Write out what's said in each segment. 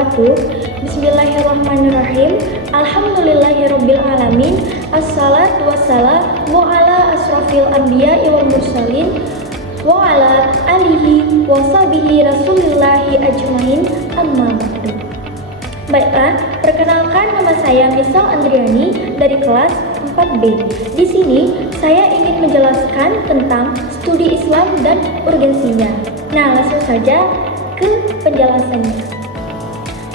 wabarakatuh. Bismillahirrahmanirrahim. Alhamdulillahirrabbilalamin. Assalatu wassalamu ala asrafil anbiya'i wal mursalin wa ala alihi wa sahbihi rasulillahi ajmain, amma ba'du. Baiklah, perkenalkan, nama saya Misal Andriani dari kelas 4B. Di sini saya ingin menjelaskan tentang studi Islam dan urgensinya. Nah, langsung saja ke penjelasannya.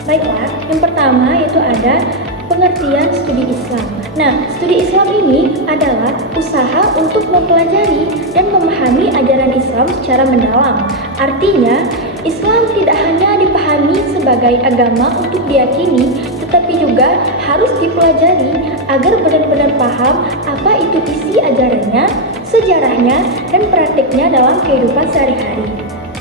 Baiklah, yang pertama yaitu ada pengertian studi Islam. Nah, studi Islam ini adalah usaha untuk mempelajari dan memahami ajaran Islam secara mendalam. Artinya, Islam tidak hanya dipahami sebagai agama untuk diyakini, tetapi juga harus dipelajari agar benar-benar paham apa itu isi ajarannya, sejarahnya, dan praktiknya dalam kehidupan sehari-hari.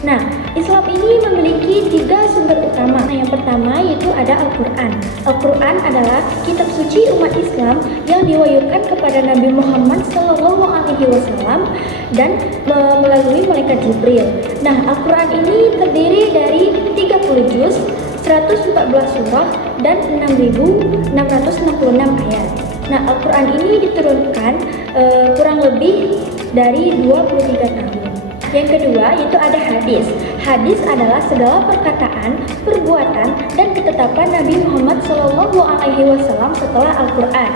Nah, Islam ini memiliki 3 sumber utama. Nah, yang pertama yaitu ada Al-Quran. Al-Quran adalah kitab suci umat Islam yang diwahyukan kepada Nabi Muhammad SAW dan melalui malaikat Jibril. Nah, Al-Quran ini terdiri dari 30 juz, 114 surah, dan 6.666 ayat. Nah, Al-Quran ini diturunkan kurang lebih dari 23 tahun. Yang kedua yaitu ada hadis. Hadis adalah segala perkataan, perbuatan, dan ketetapan Nabi Muhammad SAW setelah Al-Quran.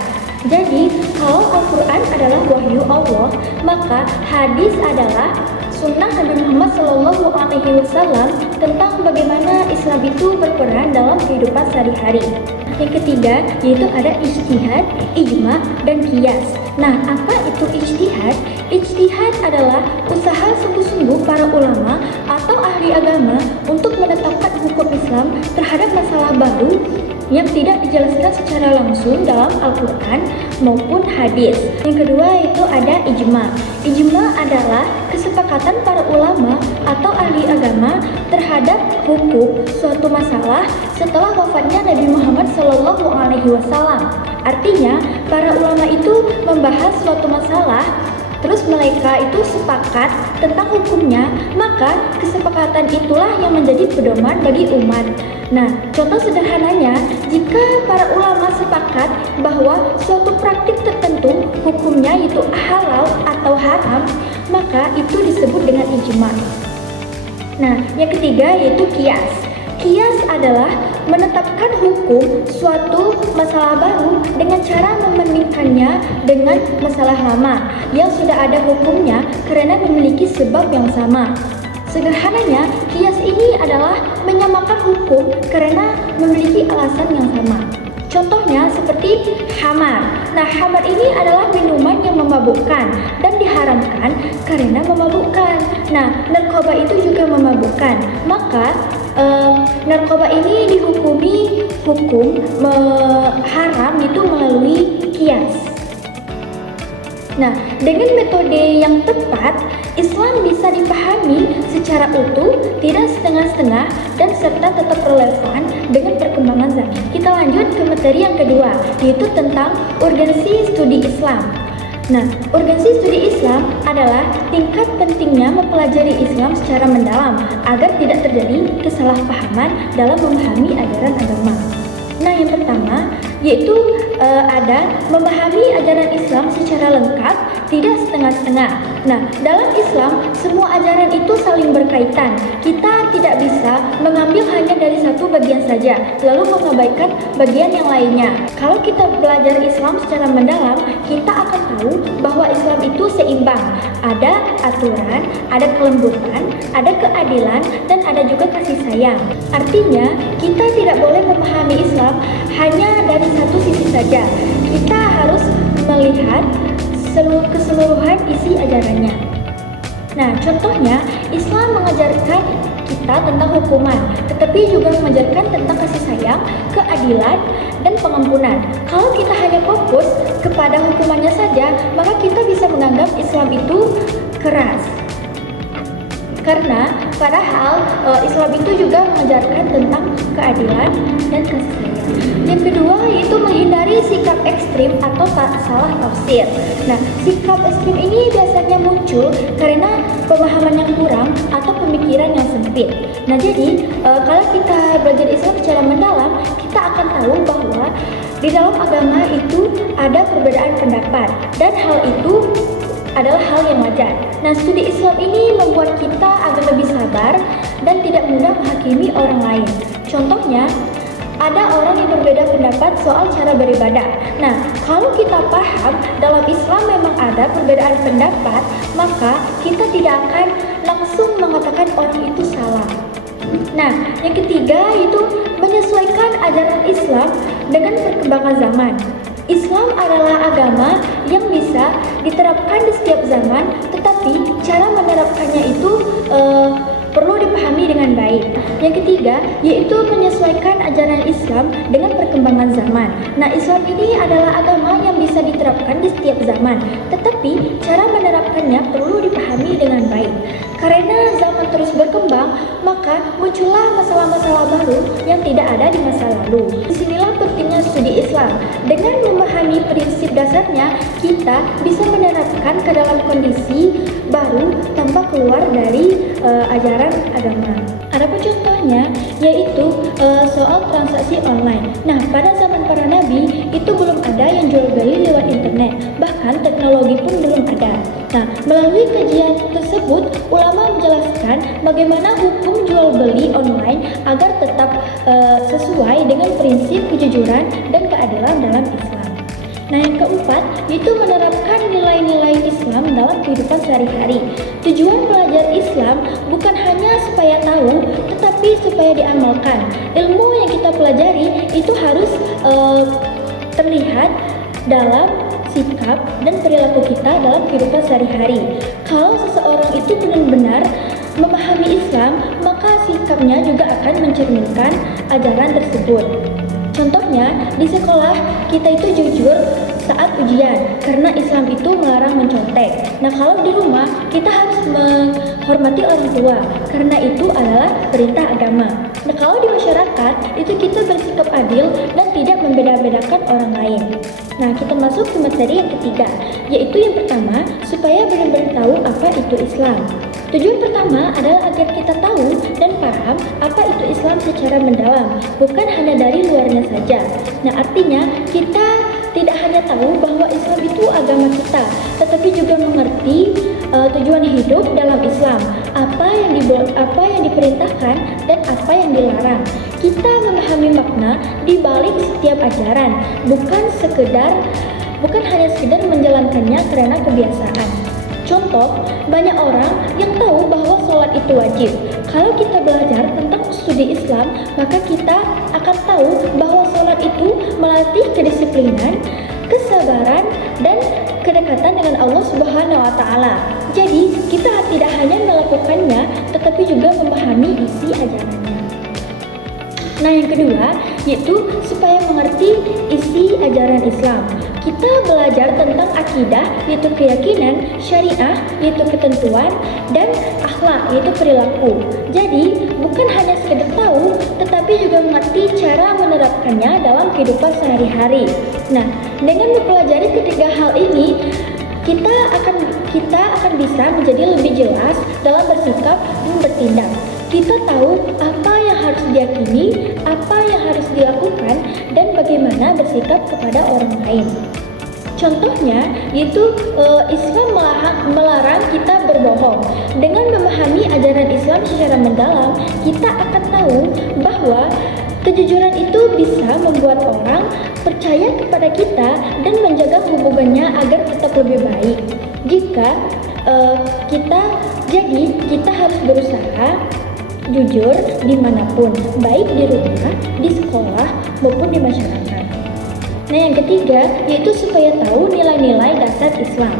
Jadi, kalau Al-Quran adalah wahyu Allah, maka hadis adalah sunnah Nabi Muhammad SAW tentang bagaimana Islam itu berperan dalam kehidupan sehari-hari. Yang ketiga yaitu ada ijtihad, ijma, dan qiyas. Nah, apa itu ijtihad? Ijtihad adalah usaha sungguh-sungguh para ulama atau ahli agama untuk menetapkan hukum Islam terhadap masalah baru yang tidak dijelaskan secara langsung dalam Al-Quran maupun hadis. Yang kedua itu ada ijma. Ijma adalah kesepakatan para ulama atau ahli agama terhadap hukum suatu masalah setelah wafatnya Nabi Muhammad SAW. Artinya, para ulama itu membahas suatu masalah, terus mereka itu sepakat tentang hukumnya, maka kesepakatan itulah yang menjadi pedoman bagi umat. Nah, contoh sederhananya, jika para ulama sepakat bahwa suatu praktik tertentu hukumnya itu halal atau haram, maka itu disebut dengan ijma. Nah, yang ketiga yaitu qiyas. Qiyas adalah menetapkan hukum suatu masalah baru dengan cara membandingkannya dengan masalah lama yang sudah ada hukumnya karena memiliki sebab yang sama. Sederhananya, qiyas ini adalah menyamakan hukum karena memiliki alasan yang sama. Contohnya seperti khamar. Nah, khamar ini adalah minuman yang memabukkan dan diharamkan karena memabukkan. Nah, narkoba itu juga memabukkan. Maka narkoba ini dihukumi hukum haram itu melalui qiyas. Nah, dengan metode yang tepat, Islam bisa dipahami secara utuh, tidak setengah-setengah, dan serta tetap relevan dengan perkembangan zaman. Kita lanjut ke materi yang kedua, yaitu tentang urgensi studi Islam. Nah, urgensi studi Islam adalah tingkat pentingnya mempelajari Islam secara mendalam agar tidak terjadi kesalahpahaman dalam memahami ajaran agama. Nah, yang pertama yaitu ada memahami ajaran Islam secara lengkap, tidak setengah-setengah. Nah, dalam Islam semua ajaran itu saling berkaitan. Kita tidak bisa mengambil hanya dari satu bagian saja lalu mengabaikan bagian yang lainnya. Kalau kita belajar Islam secara mendalam, kita akan tahu bahwa Islam itu seimbang. Ada aturan, ada kelembutan, ada keadilan, dan ada juga kasih sayang. Artinya, kita tidak boleh memahami Islam hanya dari satu sisi saja. Kita harus melihat keseluruhan isi ajarannya. Nah, contohnya Islam mengajarkan kita tentang hukuman, tetapi juga mengajarkan tentang kasih sayang, keadilan, dan pengampunan. Kalau kita hanya fokus kepada hukumannya saja, maka kita bisa menganggap Islam itu keras. Karena padahal Islam itu juga mengajarkan tentang keadilan dan kasih sayang. Yang kedua yaitu menghindari sikap ekstrim atau salah tafsir. Nah, sikap ekstrim ini biasanya muncul karena pemahaman yang kurang atau pemikiran yang sempit. Nah, jadi kalau kita belajar Islam secara mendalam, kita akan tahu bahwa di dalam agama itu ada perbedaan pendapat dan hal itu adalah hal yang wajar. Nah, studi Islam ini membuat kita agar lebih sabar dan tidak mudah menghakimi orang lain. Contohnya, ada orang yang berbeda pendapat soal cara beribadah. Nah, kalau kita paham dalam Islam memang ada perbedaan pendapat, maka kita tidak akan langsung mengatakan orang itu salah. Nah, yang ketiga yaitu menyesuaikan ajaran Islam dengan perkembangan zaman. Islam adalah agama yang bisa diterapkan di setiap zaman, tetapi cara menerapkannya itu perlu dipahami dengan baik. Yang ketiga, yaitu menyesuaikan ajaran Islam dengan perkembangan zaman. Nah, Islam ini adalah agama yang bisa diterapkan di setiap zaman, tetapi cara menerapkannya perlu dipahami dengan baik. Karena zaman terus berkembang, maka muncullah masalah-masalah baru yang tidak ada di masa lalu. Disinilah pentingnya studi Islam. Dengan memahami prinsip dasarnya, kita bisa menerapkan ke dalam kondisi baru tanpa keluar dari ajaran agama. Ada contohnya yaitu soal transaksi online. Nah, pada zaman para nabi itu belum ada yang jual beli lewat internet, bahkan teknologi pun belum ada. Nah, melalui kajian tersebut, ulama menjelaskan bagaimana hukum jual beli online agar tetap sesuai dengan prinsip kejujuran dan keadilan dalam Islam. Nah, yang keempat, yaitu menerapkan nilai-nilai Islam dalam kehidupan sehari-hari. Tujuan belajar Islam bukan hanya supaya tahu, tetapi supaya diamalkan. Ilmu yang kita pelajari itu harus terlihat dalam sikap dan perilaku kita dalam kehidupan sehari-hari. Kalau seseorang itu benar-benar memahami Islam, maka sikapnya juga akan mencerminkan ajaran tersebut. Contohnya, di sekolah kita itu jujur saat ujian karena Islam itu melarang mencontek. Nah, kalau di rumah kita harus menghormati orang tua karena itu adalah perintah agama. Nah, kalau di masyarakat itu kita bersikap adil dan tidak membeda-bedakan orang lain. Nah, kita masuk ke materi yang ketiga, yaitu yang pertama, supaya benar-benar tahu apa itu Islam. Tujuan pertama adalah agar kita tahu dan paham apa itu Islam secara mendalam, bukan hanya dari luarnya saja. Nah, artinya kita tidak hanya tahu bahwa Islam itu agama kita, tetapi juga mengerti tujuan hidup dalam Islam, apa yang diperintahkan dan apa yang dilarang. Kita memahami makna di balik setiap ajaran, bukan hanya sekedar menjalankannya karena kebiasaan. Contoh, banyak orang yang tahu bahwa sholat itu wajib. Kalau kita belajar tentang studi Islam, maka kita akan tahu bahwa sholat itu melatih kedisiplinan, kesabaran, dan kedekatan dengan Allah Subhanahu wa Ta'ala. Jadi, kita tidak hanya melakukannya, tetapi juga memahami isi ajarannya. Nah, yang kedua, yaitu supaya mengerti isi ajaran Islam. Kita belajar tentang akidah, yaitu keyakinan, syariah, yaitu ketentuan, dan akhlak, yaitu perilaku. Jadi, bukan hanya sekedar tahu, tetapi juga mengerti cara menerapkannya dalam kehidupan sehari-hari. Nah, dengan mempelajari ketiga hal ini, kita akan bisa menjadi lebih jelas dalam bersikap dan bertindak. Kita tahu apa yang harus diyakini, apa yang harus dilakukan, dan bagaimana bersikap kepada orang lain. Contohnya, yaitu Islam melarang kita berbohong. Dengan memahami ajaran Islam secara mendalam, kita akan tahu bahwa kejujuran itu bisa membuat orang percaya kepada kita dan menjaga hubungannya agar tetap lebih baik. Kita harus berusaha jujur dimanapun, baik di rumah, di sekolah, maupun di masyarakat. Nah, yang ketiga, yaitu supaya tahu nilai-nilai dasar Islam,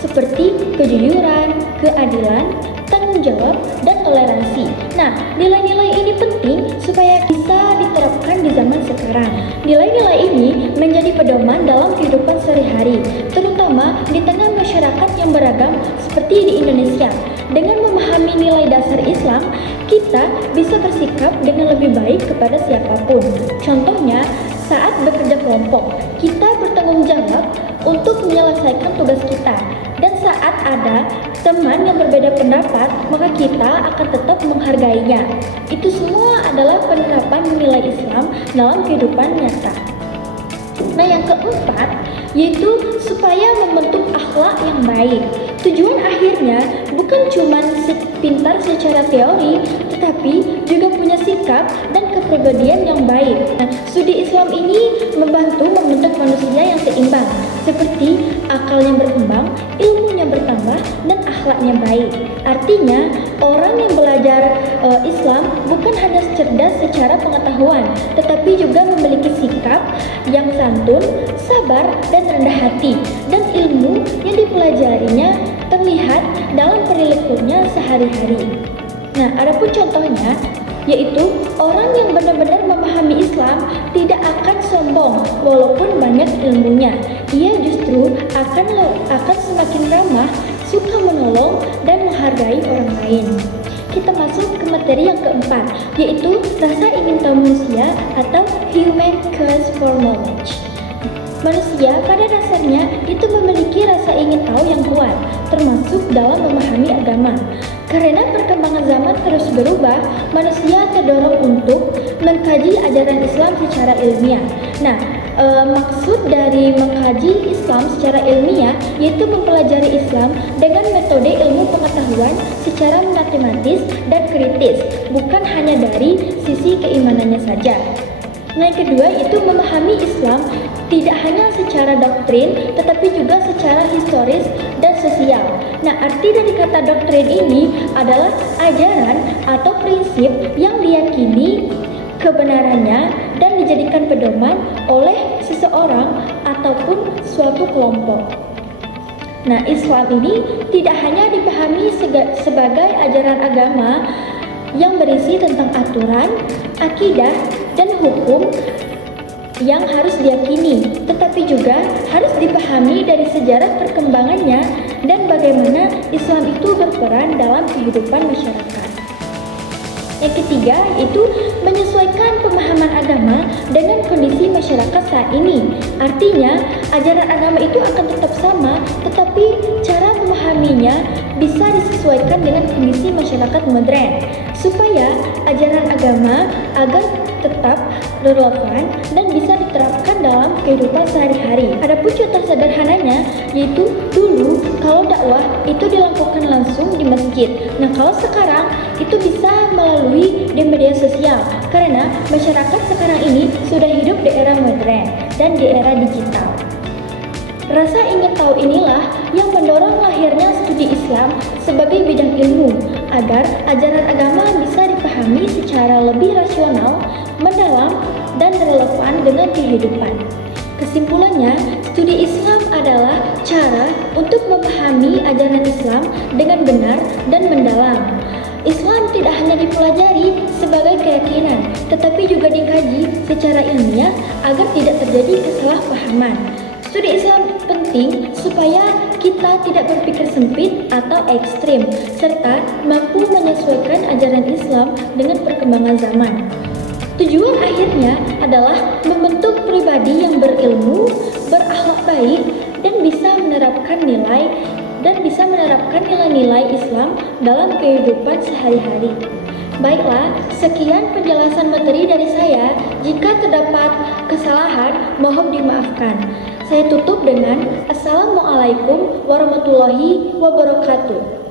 seperti kejujuran, keadilan, tanggung jawab, dan toleransi. Nah, nilai-nilai ini penting supaya bisa diterapkan di zaman sekarang. Nilai-nilai ini menjadi pedoman dalam kehidupan sehari-hari, terutama di tengah masyarakat yang beragam seperti di Indonesia. Dengan memahami nilai dasar Islam, kita bisa bersikap dengan lebih baik kepada siapapun. Contohnya, Saat bekerja kelompok, kita bertanggung jawab untuk menyelesaikan tugas kita. Dan saat ada teman yang berbeda pendapat, maka kita akan tetap menghargainya. Itu semua adalah penerapan nilai Islam dalam kehidupan nyata. Nah, yang keempat yaitu supaya membentuk akhlak yang baik. Tujuan akhirnya bukan cuma pintar secara teori, tetapi juga punya sikap dan kepribadian yang baik. Nah, studi Islam ini membantu membentuk manusia yang seimbang, seperti akalnya berkembang, ilmunya bertambah, dan akhlaknya baik. Artinya, orang yang belajar Islam bukan hanya cerdas secara pengetahuan, tetapi juga memiliki sikap yang santun, sabar, dan rendah hati. Dan ilmu yang dipelajarinya terlihat dalam perilakunya sehari-hari. Nah, adapun contohnya yaitu orang yang benar-benar memahami Islam tidak akan sombong walaupun banyak ilmunya. Ia justru akan semakin ramah, suka menolong, dan menghargai orang lain. Kita masuk ke materi yang keempat, yaitu rasa ingin tahu manusia atau human quest for knowledge. Manusia pada dasarnya itu memiliki rasa ingin tahu yang kuat, termasuk dalam memahami agama. Karena perkembangan zaman terus berubah, manusia terdorong untuk mengkaji ajaran Islam secara ilmiah. Nah, maksud dari mengkaji Islam secara ilmiah yaitu mempelajari Islam dengan metode ilmu pengetahuan secara matematis dan kritis, bukan hanya dari sisi keimanannya saja. Nah, yang kedua itu memahami Islam tidak hanya secara doktrin, tetapi juga secara historis dan sosial. Nah, arti dari kata doktrin ini adalah ajaran atau prinsip yang diyakini kebenarannya dan dijadikan pedoman oleh seseorang ataupun suatu kelompok. Nah, Islam ini tidak hanya dipahami sebagai ajaran agama yang berisi tentang aturan, akidah, dan hukum yang harus diyakini, tetapi juga harus dipahami dari sejarah perkembangannya dan bagaimana Islam itu berperan dalam kehidupan masyarakat. Yang ketiga itu menyesuaikan pemahaman agama dengan kondisi masyarakat saat ini. Artinya, ajaran agama itu akan tetap sama, tetapi cara memahaminya bisa disesuaikan dengan kondisi masyarakat modern, supaya ajaran agama agar tetap relevan dan bisa diterapkan dalam kehidupan sehari-hari. Adapun contoh sederhananya yaitu dulu kalau dakwah itu dilakukan langsung di masjid. Nah, kalau sekarang itu bisa melalui di media sosial karena masyarakat sekarang ini sudah hidup di era modern dan di era digital. Rasa ingin tahu inilah yang mendorong lahirnya studi Islam sebagai bidang ilmu agar ajaran agama bisa dipahami secara lebih rasional, mendalam, dan relevan dengan kehidupan. Kesimpulannya, studi Islam adalah cara untuk memahami ajaran Islam dengan benar dan mendalam. Islam tidak hanya dipelajari sebagai keyakinan, tetapi juga dikaji secara ilmiah agar tidak terjadi kesalahpahaman. Studi Islam penting supaya kita tidak berpikir sempit atau ekstrim, serta mampu menyesuaikan ajaran Islam dengan perkembangan zaman. Tujuan akhirnya adalah membentuk pribadi yang berilmu, berakhlak baik, dan bisa menerapkan nilai-nilai Islam dalam kehidupan sehari-hari. Baiklah, sekian penjelasan materi dari saya. Jika terdapat kesalahan, mohon dimaafkan. Saya tutup dengan Assalamualaikum warahmatullahi wabarakatuh.